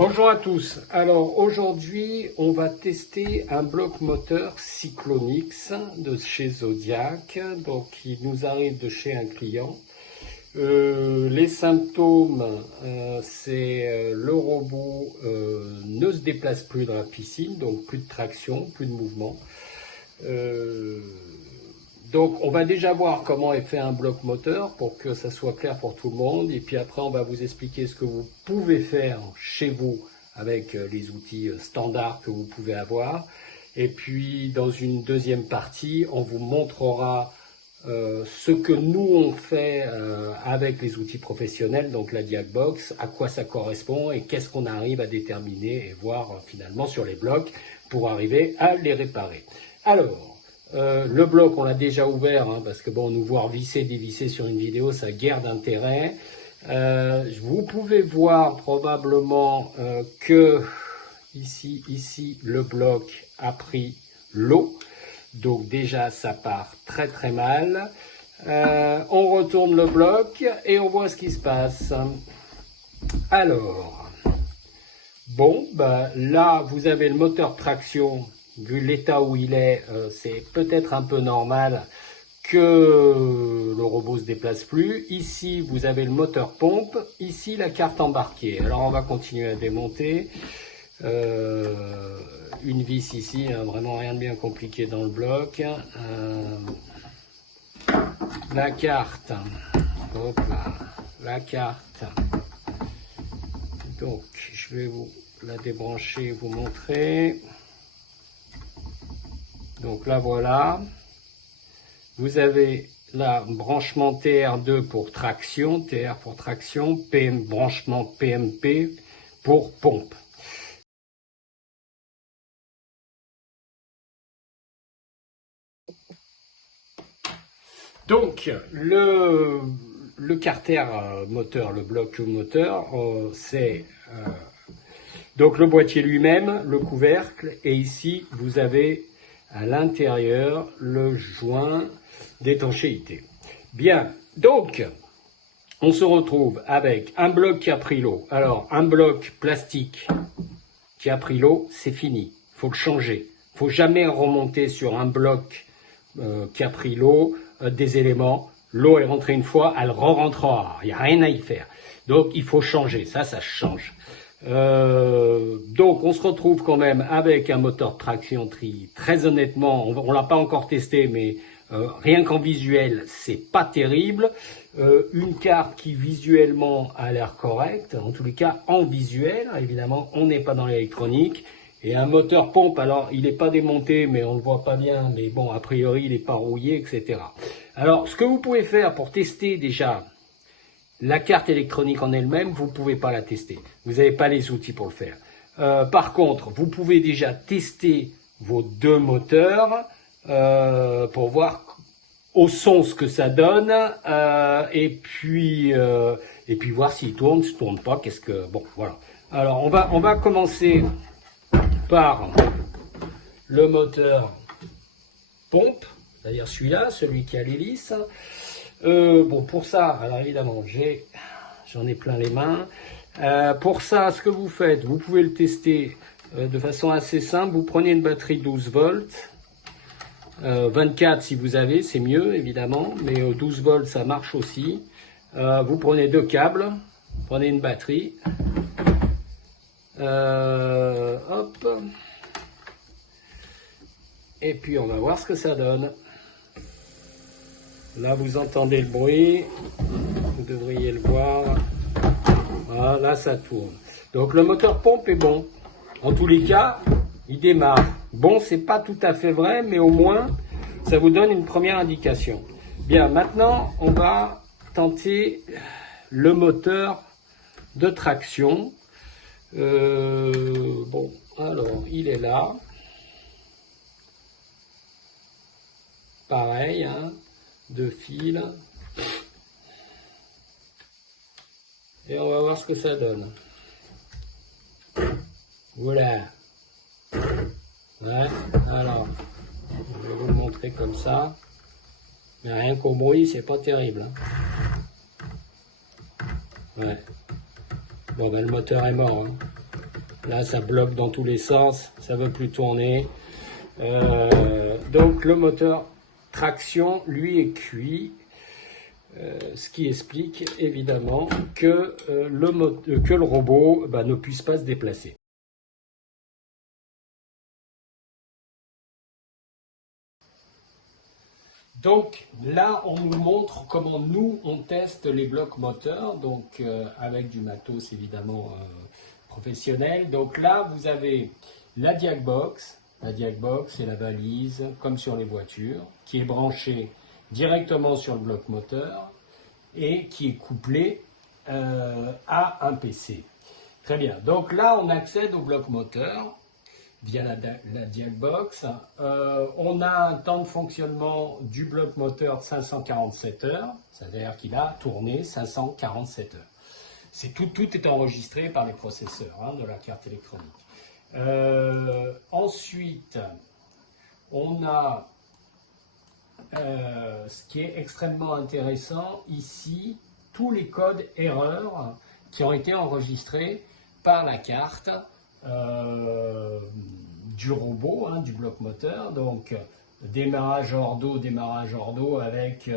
Bonjour à tous. Alors aujourd'hui, on va tester un bloc moteur Cyclonix de chez Zodiac. Donc il nous arrive de chez un client. Les symptômes, c'est le robot ne se déplace plus dans la piscine, donc plus de traction, plus de mouvement. Donc on va déjà voir comment est fait un bloc moteur pour que ça soit clair pour tout le monde. Et puis après on va vous expliquer ce que vous pouvez faire chez vous avec les outils standards que vous pouvez avoir. Et puis dans une deuxième partie, on vous montrera ce que nous on fait avec les outils professionnels, donc la Diagbox, à quoi ça correspond et qu'est-ce qu'on arrive à déterminer et voir finalement sur les blocs pour arriver à les réparer. Alors, le bloc, on l'a déjà ouvert, hein, parce que bon, nous voir visser, dévisser sur une vidéo, ça a guère d'intérêt. Vous pouvez voir probablement que ici, le bloc a pris l'eau. Donc déjà, ça part très très mal. On retourne le bloc et on voit ce qui se passe. Alors, bon, ben, là, vous avez le moteur traction. Vu l'état où il est, c'est peut-être un peu normal que le robot se déplace plus. Ici, vous avez le moteur pompe. Ici, la carte embarquée. Alors, on va continuer à démonter. Une vis ici, hein, vraiment rien de bien compliqué dans le bloc. La carte. Hop là. La carte. Donc, je vais vous la débrancher, vous montrer. Donc là voilà, vous avez là branchement TR2 pour traction, TR pour traction, PM, branchement PMP pour pompe. Donc le carter moteur, le bloc moteur, c'est donc le boîtier lui-même, le couvercle, et ici vous avez à l'intérieur le joint d'étanchéité. Bien, donc on se retrouve avec un bloc qui a pris l'eau. Alors un bloc plastique qui a pris l'eau, c'est fini, il faut le changer. Il ne faut jamais remonter sur un bloc qui a pris l'eau, des éléments. L'eau est rentrée une fois, elle re-rentrera, il n'y a rien à y faire. Donc il faut changer, ça change. Donc on se retrouve quand même avec un moteur de traction tri. Très honnêtement, on l'a pas encore testé, mais rien qu'en visuel, c'est pas terrible. Une carte qui visuellement a l'air correcte, en tous les cas en visuel, évidemment, on n'est pas dans l'électronique. Et un moteur pompe, alors il n'est pas démonté, mais on le voit pas bien, mais bon, a priori il n'est pas rouillé, etc. Alors ce que vous pouvez faire pour tester déjà la carte électronique en elle-même, vous ne pouvez pas la tester. Vous n'avez pas les outils pour le faire. Par contre, vous pouvez déjà tester vos deux moteurs pour voir au son ce que ça donne et puis voir s'il tourne, s'il ne tourne pas, qu'est-ce que... Bon, voilà. Alors, on va commencer par le moteur pompe, c'est-à-dire celui-là, celui qui a l'hélice. Bon, pour ça, alors évidemment, j'en ai plein les mains. Pour ça, ce que vous faites, vous pouvez le tester de façon assez simple. Vous prenez une batterie 12 volts, 24 si vous avez, c'est mieux évidemment, mais 12 volts ça marche aussi. Vous prenez deux câbles, prenez une batterie, hop, et puis on va voir ce que ça donne. Là, vous entendez le bruit, vous devriez le voir. Voilà, là, ça tourne. Donc, le moteur pompe est bon. En tous les cas, il démarre. Bon, c'est pas tout à fait vrai, mais au moins, ça vous donne une première indication. Bien, maintenant, on va tenter le moteur de traction. Bon, alors, il est là. Pareil, hein. Deux fils et on va voir ce que ça donne. Voilà. Ouais, alors je vais vous le montrer comme ça, mais rien qu'au bruit c'est pas terrible, hein. Ouais, bon ben le moteur est mort, hein. Là, ça bloque dans tous les sens, ça ne veut plus tourner. Donc le moteur traction, lui, est cuit. Ce qui explique évidemment que le robot ne puisse pas se déplacer. Donc là, on nous montre comment nous, on teste les blocs moteurs, donc avec du matos évidemment professionnel. Donc là, vous avez la Diagbox. La Diagbox, c'est la valise, comme sur les voitures, qui est branchée directement sur le bloc moteur et qui est couplée à un PC. Très bien. Donc là, on accède au bloc moteur via la Diagbox. On a un temps de fonctionnement du bloc moteur de 547 heures, c'est-à-dire qu'il a tourné 547 heures. Tout est enregistré par les processeurs de la carte électronique. Ensuite, on a ce qui est extrêmement intéressant ici, tous les codes erreurs qui ont été enregistrés par la carte du robot, du bloc moteur. Donc démarrage hors d'eau avec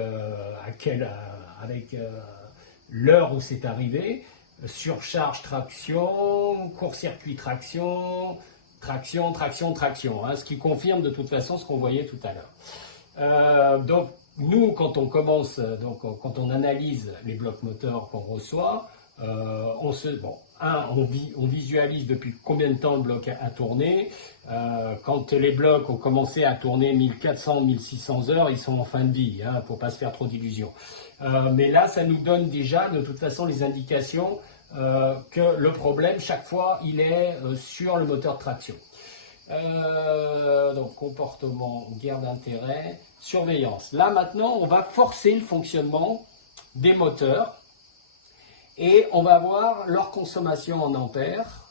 l'heure où c'est arrivé, surcharge traction, court-circuit traction, ce qui confirme de toute façon ce qu'on voyait tout à l'heure. Donc nous, quand on analyse les blocs moteurs qu'on reçoit, on visualise depuis combien de temps le bloc a tourné. Quand les blocs ont commencé à tourner 1400, 1600 heures, ils sont en fin de vie, pour pas se faire trop d'illusions. Mais là, ça nous donne déjà, de toute façon, les indications que le problème, chaque fois, il est sur le moteur de traction. Donc, comportement, guerre d'intérêt, surveillance. Là, maintenant, on va forcer le fonctionnement des moteurs et on va voir leur consommation en ampères,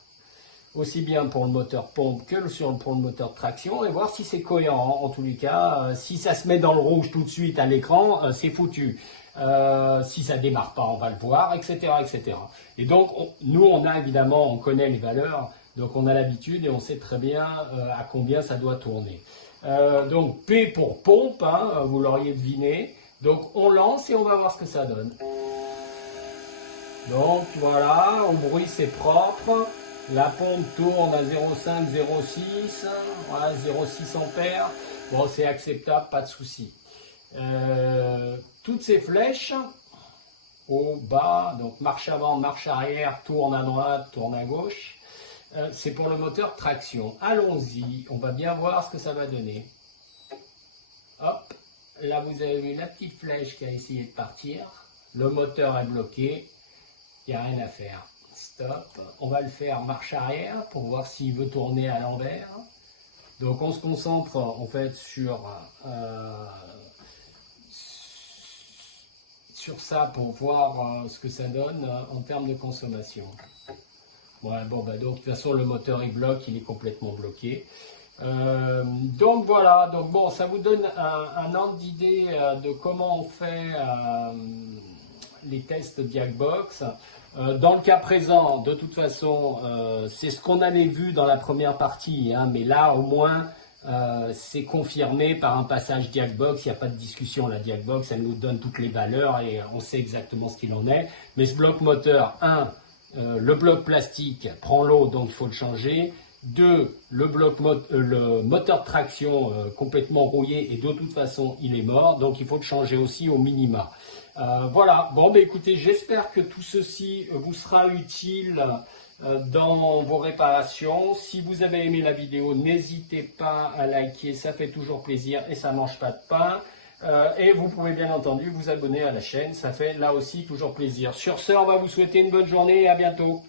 aussi bien pour le moteur pompe que pour le moteur de traction, et voir si c'est cohérent. En tous les cas, si ça se met dans le rouge tout de suite à l'écran, c'est foutu. Si ça démarre pas, on va le voir, etc., etc. Et donc, nous, on connaît les valeurs, donc on a l'habitude et on sait très bien à combien ça doit tourner. Donc, P pour pompe, vous l'auriez deviné. Donc, on lance et on va voir ce que ça donne. Donc, voilà, au bruit, c'est propre. La pompe tourne à 0,5, 0,6, voilà, 0,6 ampères. Bon, c'est acceptable, pas de souci. Toutes ces flèches, au bas, donc marche avant, marche arrière, tourne à droite, tourne à gauche, c'est pour le moteur traction. Allons-y, on va bien voir ce que ça va donner. Hop, là vous avez vu la petite flèche qui a essayé de partir. Le moteur est bloqué, il n'y a rien à faire. Stop, on va le faire marche arrière pour voir s'il veut tourner à l'envers. Donc on se concentre en fait sur ça pour voir ce que ça donne en termes de consommation. Ouais, bon, donc de toute façon le moteur il bloque, il est complètement bloqué. Donc voilà, donc bon, ça vous donne un ordre d'idée de comment on fait les tests Diagbox. Dans le cas présent, de toute façon, c'est ce qu'on avait vu dans la première partie, mais là au moins c'est confirmé par un passage Diagbox, il n'y a pas de discussion. La Diagbox, elle nous donne toutes les valeurs et on sait exactement ce qu'il en est. Mais ce bloc moteur, le bloc plastique prend l'eau, donc il faut le changer. 2, le moteur de traction complètement rouillé et de toute façon il est mort, donc il faut le changer aussi au minima. Voilà, bon écoutez, j'espère que tout ceci vous sera utile dans vos réparations. Si vous avez aimé la vidéo, n'hésitez pas à liker, ça fait toujours plaisir et ça ne mange pas de pain. Et vous pouvez bien entendu vous abonner à la chaîne, ça fait là aussi toujours plaisir. Sur ce, on va vous souhaiter une bonne journée et à bientôt.